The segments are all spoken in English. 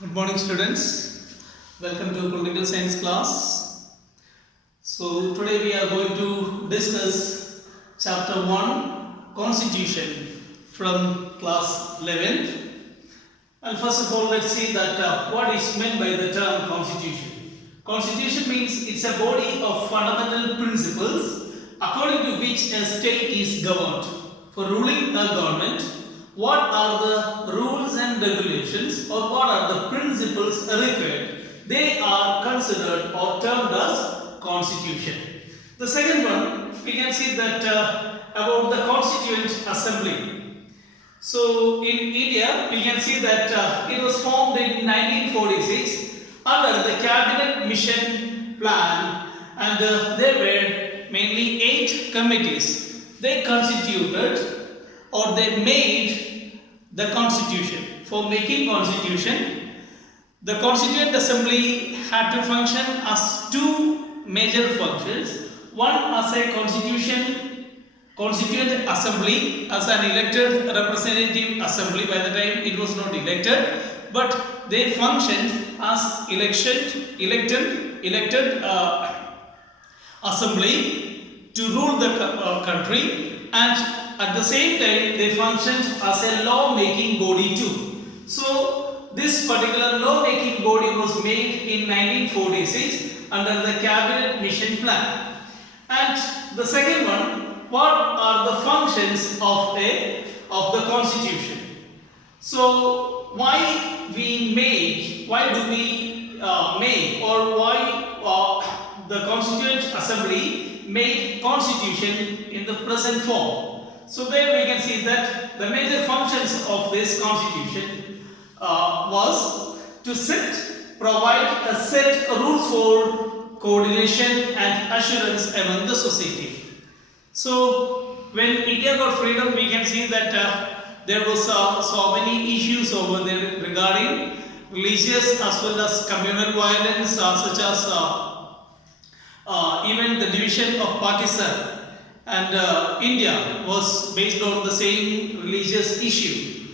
Good morning, students. Welcome to political science class. So today we are going to discuss chapter 1 Constitution from class 11th. And first of all, let's see that what is meant by the term constitution. Constitution means it's a body of fundamental principles according to which a state is governed. For ruling a government, what are the rules and regulations or what are the principles required? They are considered or termed as constitution. The second one, we can see that about the Constituent Assembly. So in India, we can see that it was formed in 1946 under the Cabinet Mission Plan, and there were mainly 8 committees. They constituted or they made the constitution. For making constitution, the Constituent Assembly had to function as 2 major functions. One as a Constituent Assembly, as an elected representative assembly. By the time it was not elected, but they functioned as elected assembly to rule the country, and at the same time they functioned as a law-making body too. So this particular law-making body was made in 1946 under the Cabinet Mission Plan. And the second one, what are the functions of the Constitution? So why do we make, or why the Constituent Assembly made Constitution in the present form? So there we can see that the major functions of this Constitution was to provide a set rules for coordination and assurance among the society. So when India got freedom, we can see that there was so many issues over there regarding religious as well as communal violence, such as even the division of Pakistan and India was based on the same religious issue.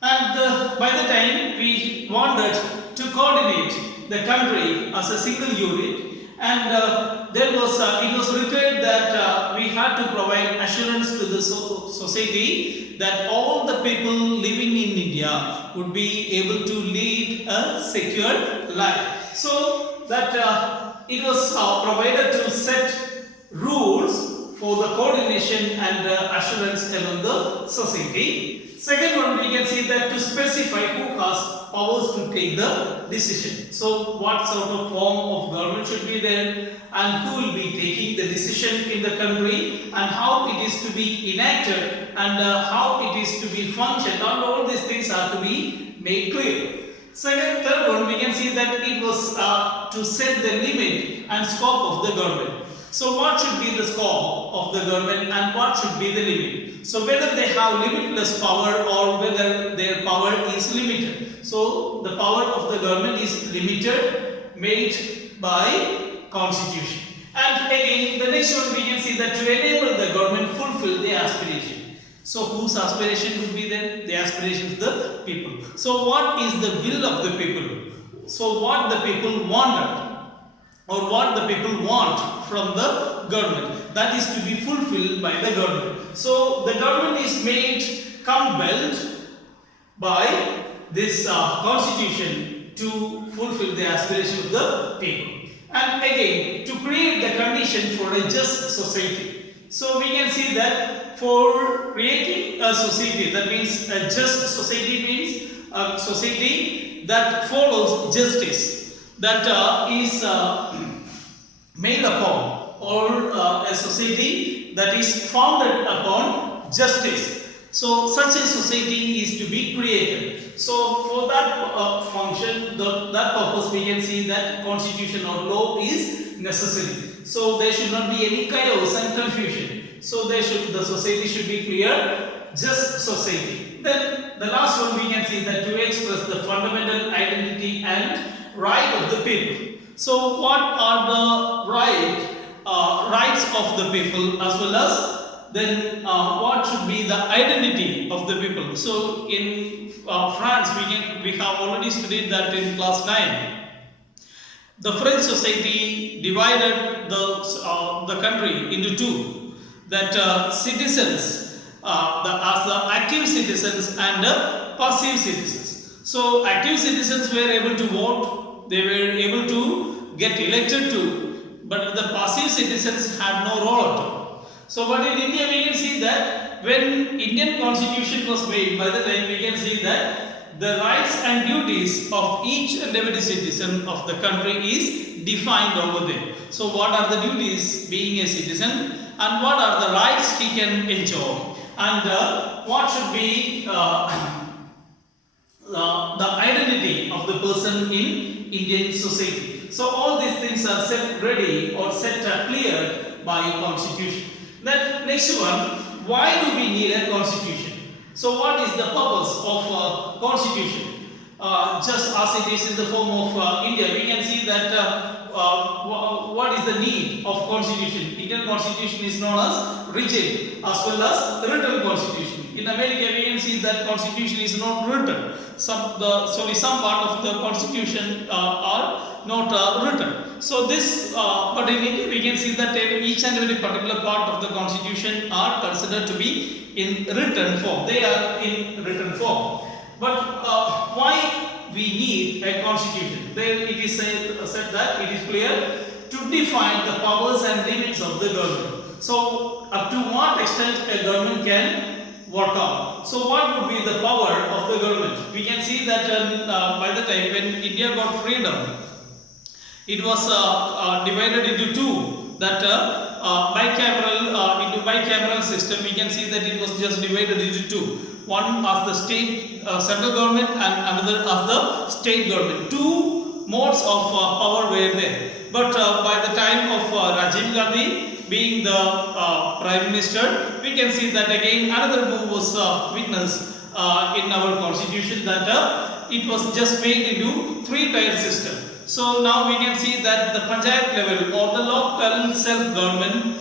And by the time we wanted to coordinate the country as a single unit, and it was required that we had to provide assurance to the society that all the people living in India would be able to lead a secure life. So that it was provided to set rules for the coordination and assurance among the society. Second one, we can see that to specify who has powers to take the decision. So what sort of form of government should be there, and who will be taking the decision in the country, and how it is to be enacted, and how it is to be functioned. All these things are to be made clear. Third one, we can see that it was to set the limit and scope of the government. So what should be the scope of the government and what should be the limit? So whether they have limitless power or whether their power is limited. So the power of the government is limited, made by Constitution. And again, the next one we can see that to enable the government fulfill the aspiration. So whose aspiration would be there? The aspiration of the people. So what is the will of the people? So what the people wanted, or what the people want from the government, that is to be fulfilled by the government. So the government is made compelled by this Constitution to fulfill the aspiration of the people. And again, to create the condition for a just society. So we can see that for creating a society, that means a just society means a society that follows justice, that is made upon, or a society that is founded upon justice. So such a society is to be created. So for that function, that purpose, we can see that constitution or law is necessary. So there should not be any chaos and confusion. So the society should be clear, just society. Then the last one, we can see that to express the fundamental identity and right of the people. So what are the rights of the people as well as then what should be the identity of the people? So in France, we have already studied that in class 9. The French society divided the country into two. That citizens, as the active citizens and passive citizens. So active citizens were able to vote, they were able to get elected too, but the passive citizens had no role at all. So but in India we can see that when Indian constitution was made, by the time we can see that the rights and duties of each and every citizen of the country is defined over there. So what are the duties being a citizen and what are the rights he can enjoy, and what should be the identity of the person in Indian society. So all these things are set ready or set clear by constitution. Then next one, why do we need a constitution? So what is the purpose of constitution? Just as it is in the form of India, we can see that what is the need of constitution. Indian constitution is known as rigid as well as written constitution. In America, we can see that constitution is not written. Some part of the constitution are not written. So this, but in India, we can see that each and every particular part of the constitution are considered to be in written form. They are in written form. But why we need a constitution? There it is said that it is clear to define the powers and limits of the government. So up to what extent a government can work out. So what would be the power of the government? We can see that by the time when India got freedom, it was divided into two. That bicameral system, we can see that it was just divided into two. One as the state central government and another as the state government. Two modes of power were there. But by the time of Rajiv Gandhi being the Prime Minister, we can see that again another move was witnessed in our constitution, that it was just made into three-tier system. So now we can see that the panchayat level or the local self-government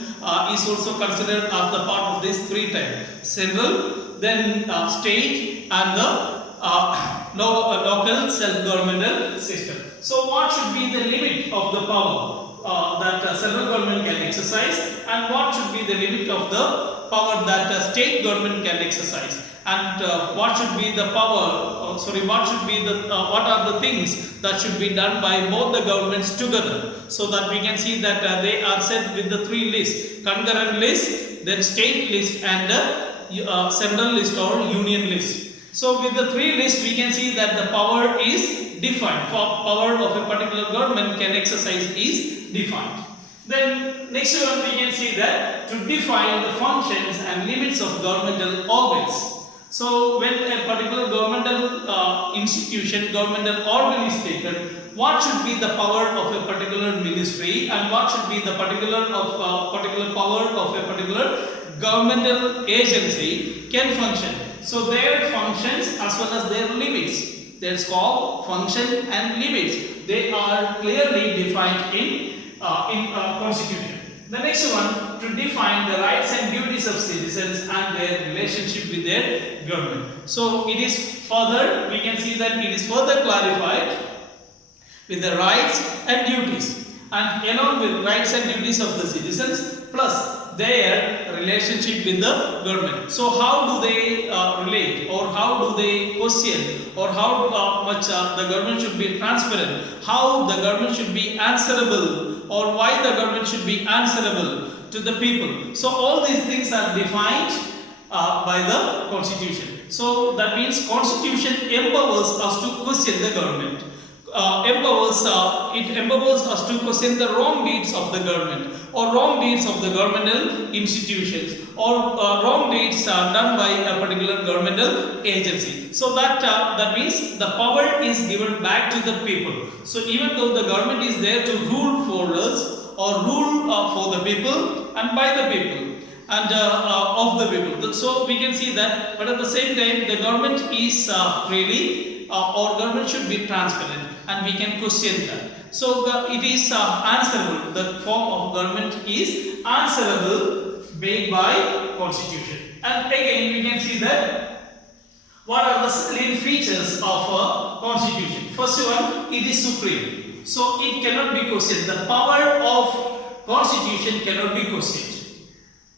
is also considered as the part of this three-tier: central, then state, and the local self-governmental system. So what should be the limit of the power that central government can exercise, and what should be the limit of the power that state government can exercise, and what should be the power, what are the things that should be done by both the governments together, so that we can see that they are set with the three lists: concurrent list, then state list, and central list or union list. So with the three lists, we can see that the power is defined. Power of a particular government can exercise is defined. Then next one, we can see that to define the functions and limits of governmental organs. So when a particular governmental institution, governmental organ is taken, what should be the power of a particular ministry, and what should be the particular power of a particular governmental agency can function. So their functions as well as their limits, their scope, function and limits, they are clearly defined in constitution. The next one, to define the rights and duties of citizens and their relationship with their government. So it is further, we can see that it is further clarified with the rights and duties, and along with rights and duties of the citizens plus their relationship with the government. So how do they relate, or how do they question, or how much the government should be transparent, how the government should be answerable, or why the government should be answerable to the people. So all these things are defined by the constitution. So that means constitution empowers us to question the government. It empowers us to question the wrong deeds of the government, or wrong deeds of the governmental institutions, or wrong deeds done by a particular governmental agency. So that means the power is given back to the people. So even though the government is there to rule for us, or rule for the people and by the people and of the people, so we can see that. But at the same time, the government is really, or government should be transparent, and we can question that. So it is answerable. The form of government is answerable made by constitution. And again we can see that what are the salient features of a constitution. First one, it is supreme. So it cannot be questioned. The power of constitution cannot be questioned.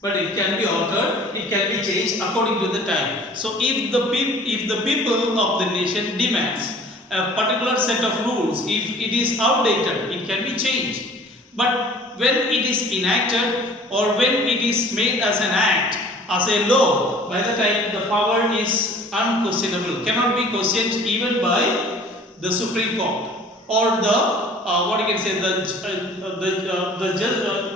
But it can be altered, it can be changed according to the time. So if the people of the nation demands a particular set of rules, if it is outdated, it can be changed. But when it is enacted or when it is made as an act, as a law, by the time the power is unquestionable, cannot be questioned even by the Supreme Court or the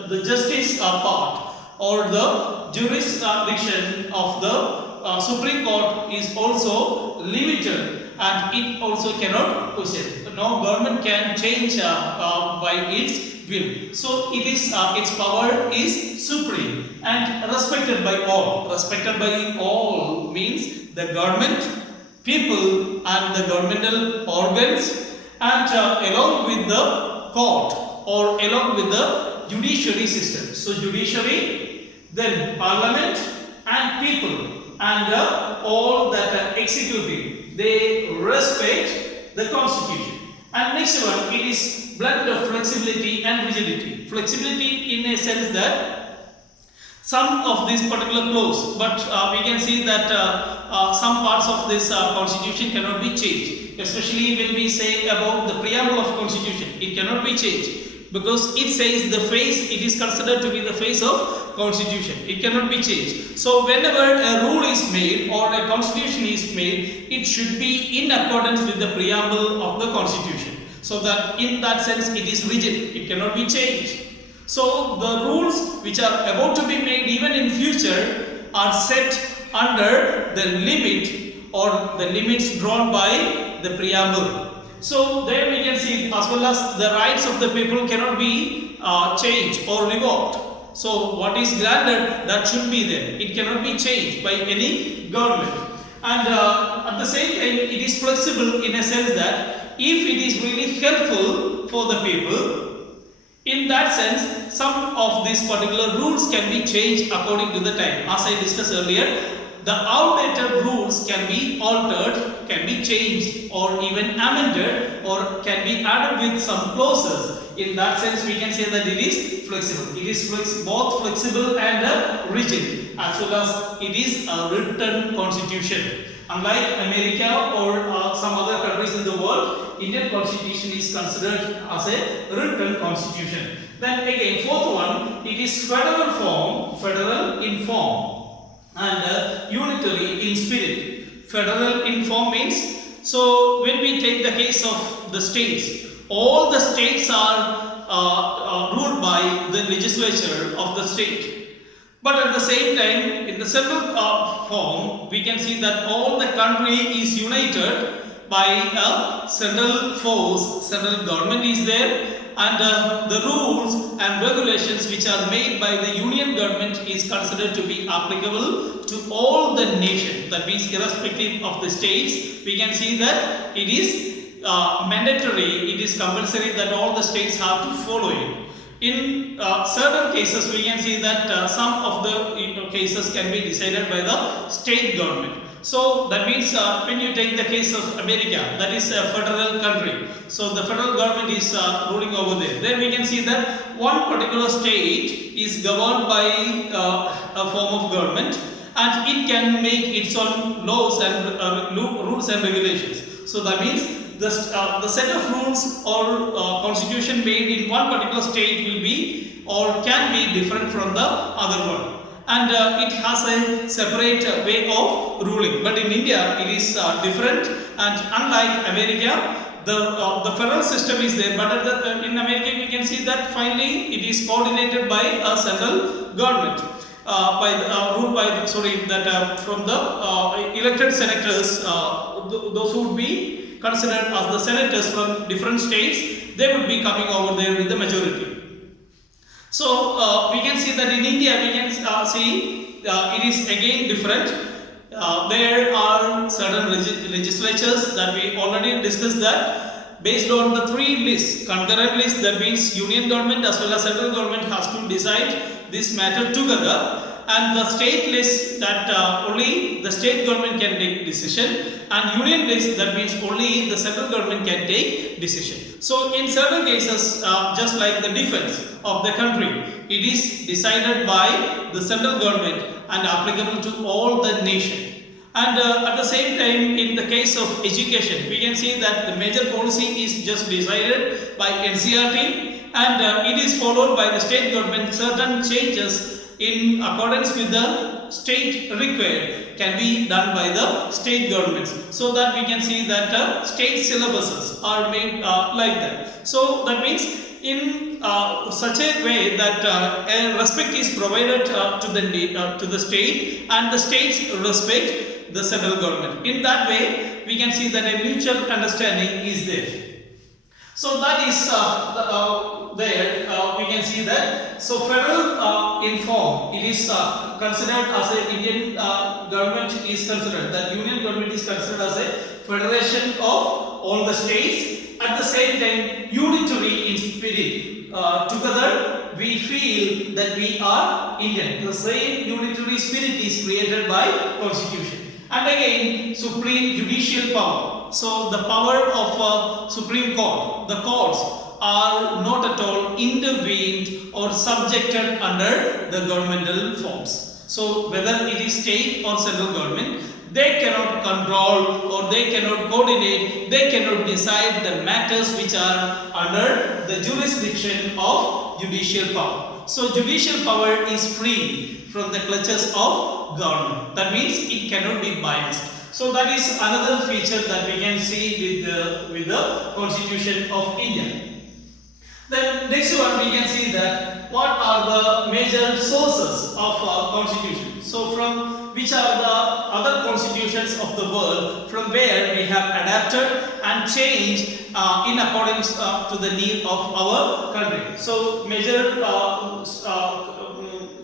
the justice part or the jurisdiction of the Supreme Court is also limited, and it also cannot question. No government can change by its will. So it is its power is supreme and respected by all. Respected by all means the government, people, and the governmental organs, and along with the court or along with the judiciary system. So judiciary, then parliament and people, and all that executive, they respect the constitution. And next one, it is blend of flexibility and rigidity. Flexibility in a sense that some of this particular clause, but we can see that some parts of this constitution cannot be changed, especially when we say about the preamble of constitution. It cannot be changed because it says the face, it is considered to be the face of constitution. It cannot be changed. So whenever a rule is made or a constitution is made, it should be in accordance with the preamble of the constitution, so that in that sense it is rigid, it cannot be changed. So the rules which are about to be made even in future are set under the limit or the limits drawn by the preamble. So there we can see, as well as the rights of the people cannot be changed or revoked. So what is granted, that should be there. It cannot be changed by any government. And at the same time, it is flexible in a sense that if it is really helpful for the people, in that sense, some of these particular rules can be changed according to the time. As I discussed earlier, the outdated rules can be altered, can be changed or even amended, or can be added with some clauses. In that sense, we can say that it is flexible. It is both flexible and rigid, as well as it is a written constitution. Unlike America or some other countries in the world, Indian constitution is considered as a written constitution. Then again, fourth one, it is federal in form and unitary in spirit. Federal in form means, so when we take the case of the states, all the states are ruled by the legislature of the state. But at the same time, in the central form, we can see that all the country is united by a central force, central government is there, and the rules and regulations which are made by the union government is considered to be applicable to all the nation. That means irrespective of the states, we can see that it is mandatory, it is compulsory that all the states have to follow it. In certain cases, we can see that some of the cases can be decided by the state government. So that means when you take the case of America, that is a federal country. So the federal government is ruling over there. Then we can see that one particular state is governed by a form of government, and it can make its own laws and rules and regulations. So that means the set of rules or constitution made in one particular state will be or can be different from the other one, and it has a separate way of ruling. But in India it is different, and unlike America, the federal system is there, but in America we can see that finally it is coordinated by a central government, from the elected senators, those who would be considered as the senators from different states, they would be coming over there with the majority. So we can see that in India we can see it is again different. There are certain legislatures that we already discussed, that based on the three lists, concurrent list, that means union government as well as central government has to decide this matter together. and the state lists that only the state government can take decision, and union lists that means only the central government can take decision. So in certain cases, just like the defense of the country, it is decided by the central government and applicable to all the nation. And at the same time, in the case of education, we can see that the major policy is just decided by NCRT, and it is followed by the state government. Certain changes in accordance with the state required can be done by the state governments. So that we can see that state syllabuses are made like that. So that means in such a way that a respect is provided to the state, and the states respect the central government. In that way, we can see that a mutual understanding is there. So that is there. We can see that. So federal in form, it is considered as a Indian government is considered. That union government is considered as a federation of all the states. At the same time, unitary in spirit. Together, we feel that we are Indian. The same unitary spirit is created by Constitution. And again, supreme judicial power. So the power of Supreme Court, the courts are not at all intervened or subjected under the governmental forms. So whether it is state or central government, they cannot control or they cannot coordinate, they cannot decide the matters which are under the jurisdiction of judicial power. So judicial power is free from the clutches of government. That means it cannot be biased. So that is another feature that we can see with the Constitution of India. Then next one, we can see that what are the major sources of Constitution. So from which are the other constitutions of the world from where we have adapted and changed in accordance to the need of our country. So major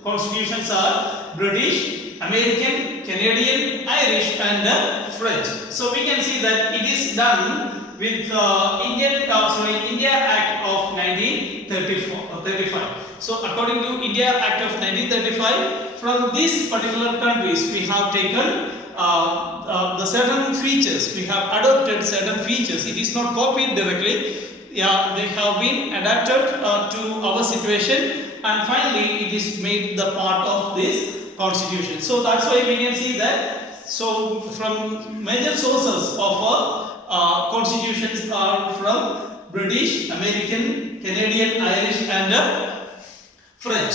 constitutions are British, American, Canadian, Irish and French. So we can see that it is done with India Act of 1935. So according to India Act of 1935, from these particular countries we have taken the certain features, we have adopted certain features. It is not copied directly. Yeah, they have been adapted to our situation, and finally it is made the part of this constitution. So that's why we can see that. So from major sources of constitutions are from British, American, Canadian, Irish and French.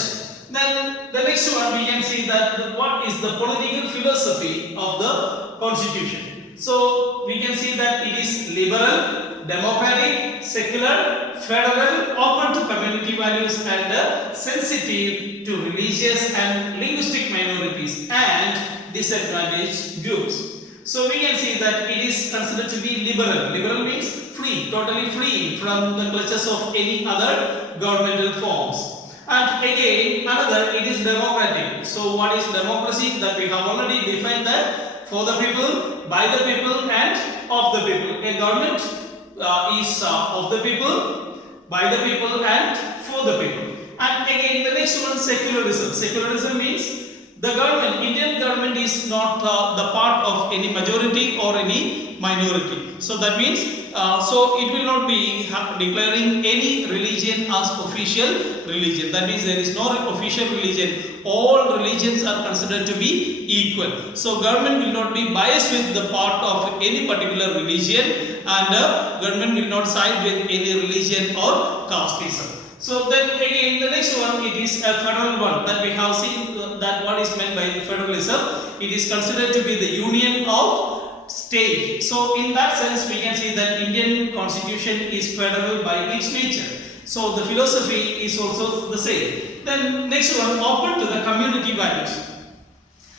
Then the next one, we can see that what is the political philosophy of the constitution. So we can see that it is liberal, democratic, secular, federal, open to community values and sensitive to religious and linguistic minorities and disadvantaged groups. So we can see that it is considered to be liberal. Liberal means free, totally free from the clutches of any other governmental forms. And again, another, it is democratic. So what is democracy? That we have already defined that for the people, by the people and of the people. A government is of the people, by the people and for the people. And again, the next one, secularism. Secularism means the government, Indian government is not the part of any majority or any minority. So that means, so it will not be declaring any religion as official religion. That means there is no official religion. All religions are considered to be equal. So government will not be biased with the part of any particular religion, and government will not side with any religion or casteism. So then again, the next one, it is a federal one, that we have seen that what is meant by federalism. It is considered to be the union of state. So in that sense, we can see that Indian constitution is federal by its nature. So the philosophy is also the same. Then next one, open to the community values.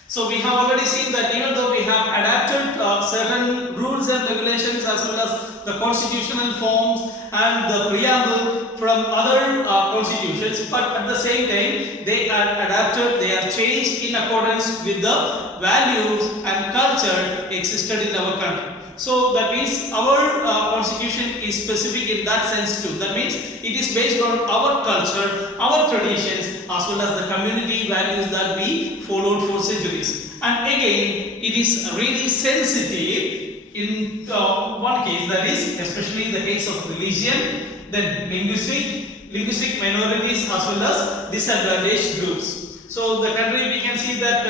So we have already seen that even though we have adapted certain rules and and regulations as well as the constitutional forms and the preamble from other constitutions, but at the same time they are adapted, they are changed in accordance with the values and culture existed in our country. So that means our constitution is specific in that sense too. That means it is based on our culture, our traditions, as well as the community values that we followed for centuries. And again, it is really sensitive in one case, that is especially the case of religion, then linguistic minorities as well as disadvantaged groups. So the country, we can see that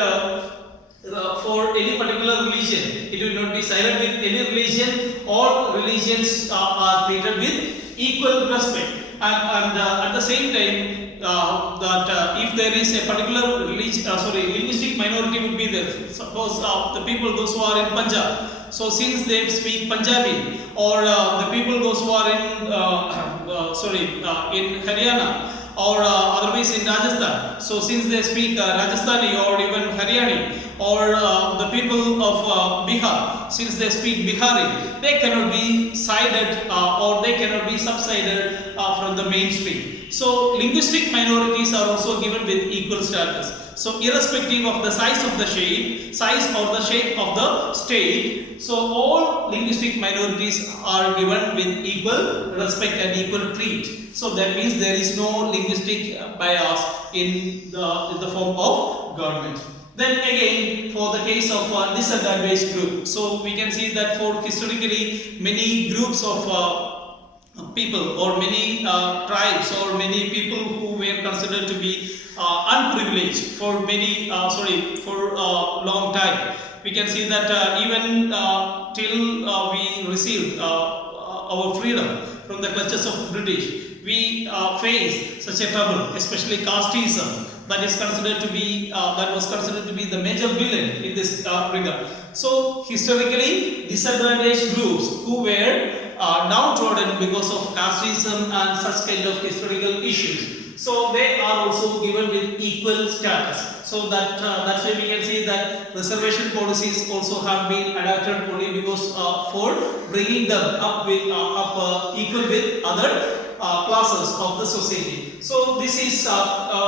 for any particular religion, it will not be sided with any religion. All religions are treated with equal respect, and at the same time, that if there is a particular linguistic minority would be there. Suppose the people, those who are in Punjab, so since they speak Punjabi, or the people those who are in Haryana, or otherwise in Rajasthan, so since they speak Rajasthani or even Haryani, or the people of Bihar, since they speak Bihari, they cannot be sided or they cannot be subsided from the mainstream. So linguistic minorities are also given with equal status. So irrespective of the size or the shape of the state, so all linguistic minorities are given with equal respect and equal treat. So that means there is no linguistic bias in the form of government. Then again, for the case of disadvantaged group, so we can see that for historically many groups of people, or many tribes, or many people who were considered to be unprivileged for for a long time. We can see that even till we received our freedom from the clutches of British, we face such a trouble, especially casteism. That was considered to be the major villain in this regard. So historically, disadvantaged groups who were downtrodden because of casteism and such kind of historical issues, so they are also given with equal status. So that's why we can see that reservation policies also have been adapted only because for bringing them up equal with other classes of the society. So this is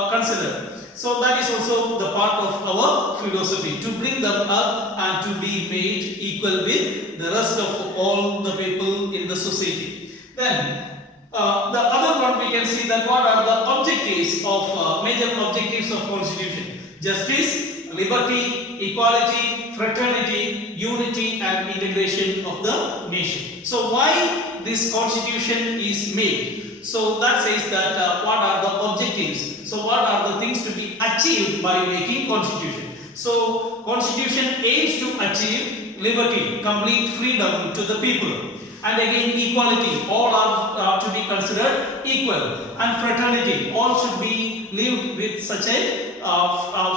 considered. So that is also the part of our philosophy, to bring them up and to be made equal with the rest of all the people in the society. Then the other one, we can see that what are the objectives of major objectives of constitution: justice, liberty, equality, fraternity, unity, and integration of the nation. So why this constitution is made? So that says that what are the objectives? So what are the things to be achieved by making constitution? So constitution aims to achieve liberty, complete freedom to the people, and again equality, all are to be considered equal, and fraternity, all should be lived with such a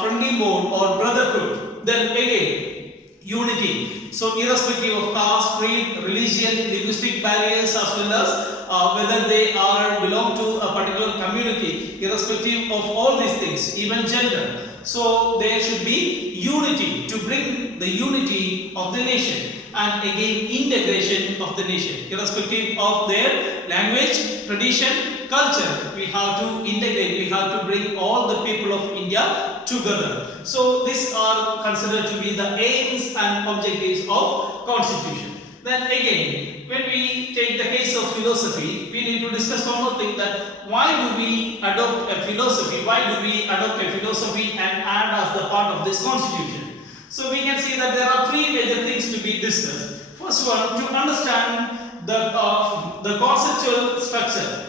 friendly bond or brotherhood. Then again unity, so irrespective of caste, creed, religion, linguistic barriers, as well as whether they belong to a particular community, irrespective of all these things, even gender. So there should be unity, to bring the unity of the nation, and again integration of the nation, irrespective of their language, tradition, culture. We have to integrate, we have to bring all the people of India together. So these are considered to be the aims and objectives of constitution. Then again, when we take the case of philosophy, we need to discuss one more thing, that why do we adopt a philosophy? Why do we adopt a philosophy and add as the part of this constitution? So we can see that there are three major things to be discussed. First one, to understand the conceptual structure.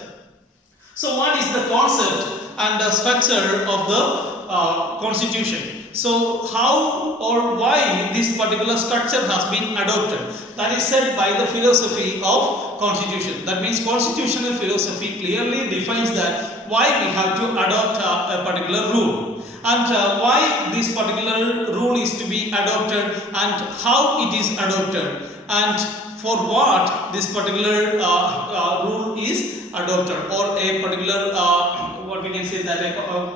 So what is the concept and the structure of the constitution? So how or why this particular structure has been adopted? That is said by the philosophy of constitution. That means constitutional philosophy clearly defines that why we have to adopt a particular rule, and why this particular rule is to be adopted, and how it is adopted, and for what this particular rule is adopted, or a particular what we can say that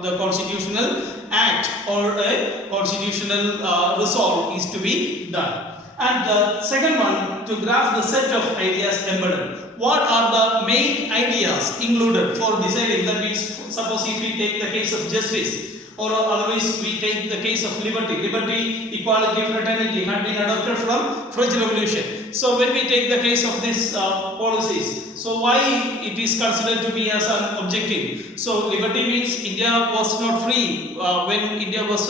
the constitutional act or a constitutional resolve is to be done. And the second one, to grasp the set of ideas embedded. What are the main ideas included for deciding? That means, suppose if we take the case of justice, or otherwise we take the case of liberty. Liberty, equality, fraternity had been adopted from French Revolution. So when we take the case of these policies, so why it is considered to be as an objective? So liberty means India was not free when India was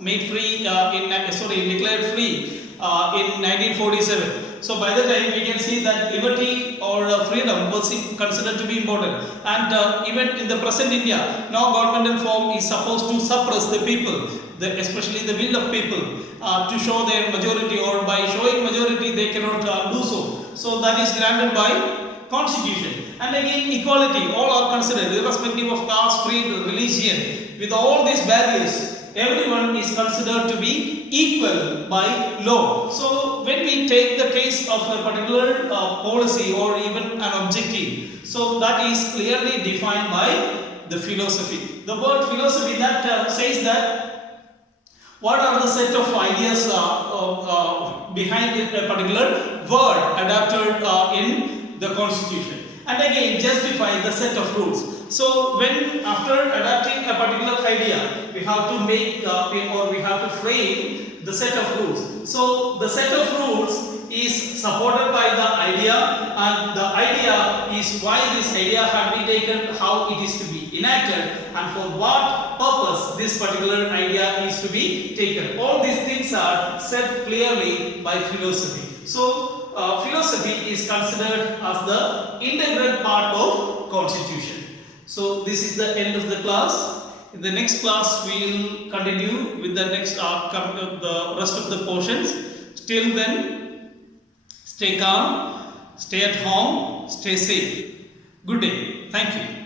made free declared free in 1947. So by the time we can see that liberty or freedom was considered to be important, and even in the present India, no governmental form is supposed to suppress the people, especially the will of people, to show their majority, or by showing majority they cannot do so. So that is granted by Constitution. And again, equality, all are considered irrespective of caste, creed, religion. With all these barriers, everyone is considered to be equal by law. So when we take the case of a particular policy or even an objective, so that is clearly defined by the philosophy. The word philosophy that says that what are the set of ideas behind a particular word adapted in the Constitution, and again justify the set of rules. So when after adapting a particular idea, we have to make or we have to frame the set of rules. So the set of rules is supported by the idea, and the idea is why this idea had been taken, how it is to be enacted, and for what purpose this particular idea is to be taken. All these things are said clearly by philosophy. So philosophy is considered as the integral part of Constitution. So this is the end of the class. In the next class we will continue with the next the rest of the portions. Till then, stay calm, stay at home, stay safe. Good day. Thank you.